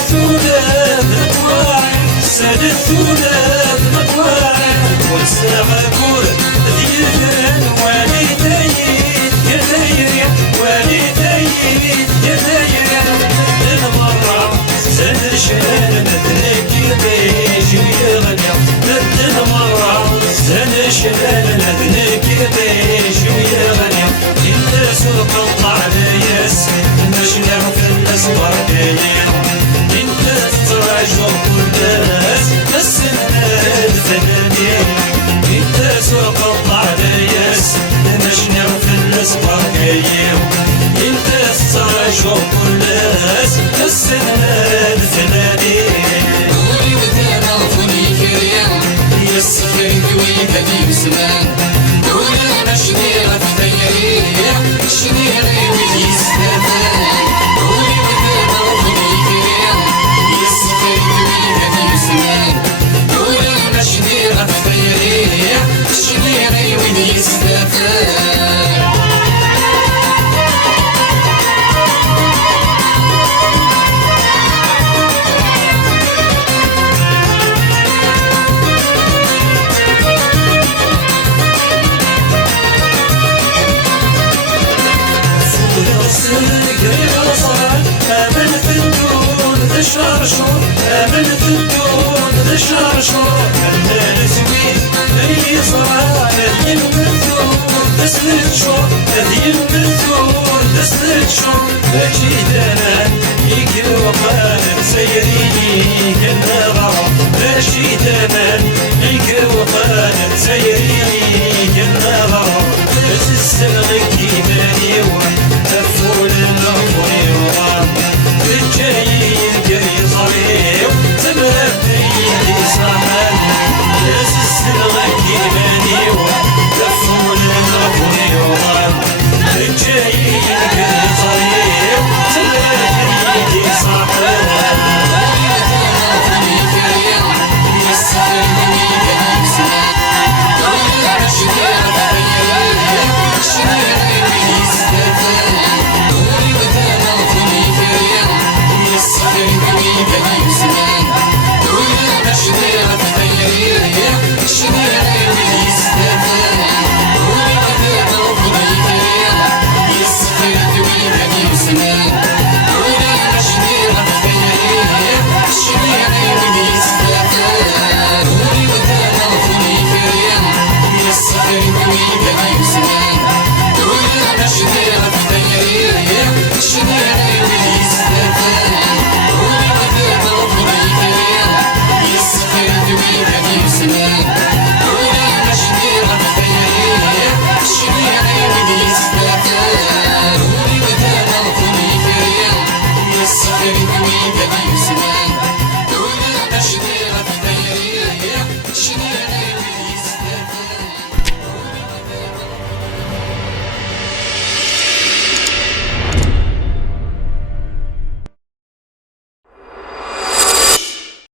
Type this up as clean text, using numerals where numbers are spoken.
الثلاث مطواعي ساد الثلاث مطواعي والساعة كور ديال والدي يا داير والدي يا داير المرة زاد شان مثلك بيجي غنيا المرة زاد شان مثلك بيجي غنيا إلا سوق الله عليا باش نعرف الناس ورقيين انت تراجع كل الناس بس الناس فنانين انت سوق الله عليا باش نعرف الناس ورقيين انت تراجع كل الناس بس الناس فنانين قولي وثانا غفوني كريم يا السكين دوي هدي وسمان قولي انا شنيرة في خيالي شنيرة ويلي يستفان قولي وثانا غفوني كريم يا السكين دوي هدي وسمان قولي انا شنيرة في خيالي شنيرة ويلي يستفان الشرشور امن في الدون ذا الشرشور انا زوين هي صرا هذي المثور دسلت شور هذي المثور دسلت شور اجي انا يقرب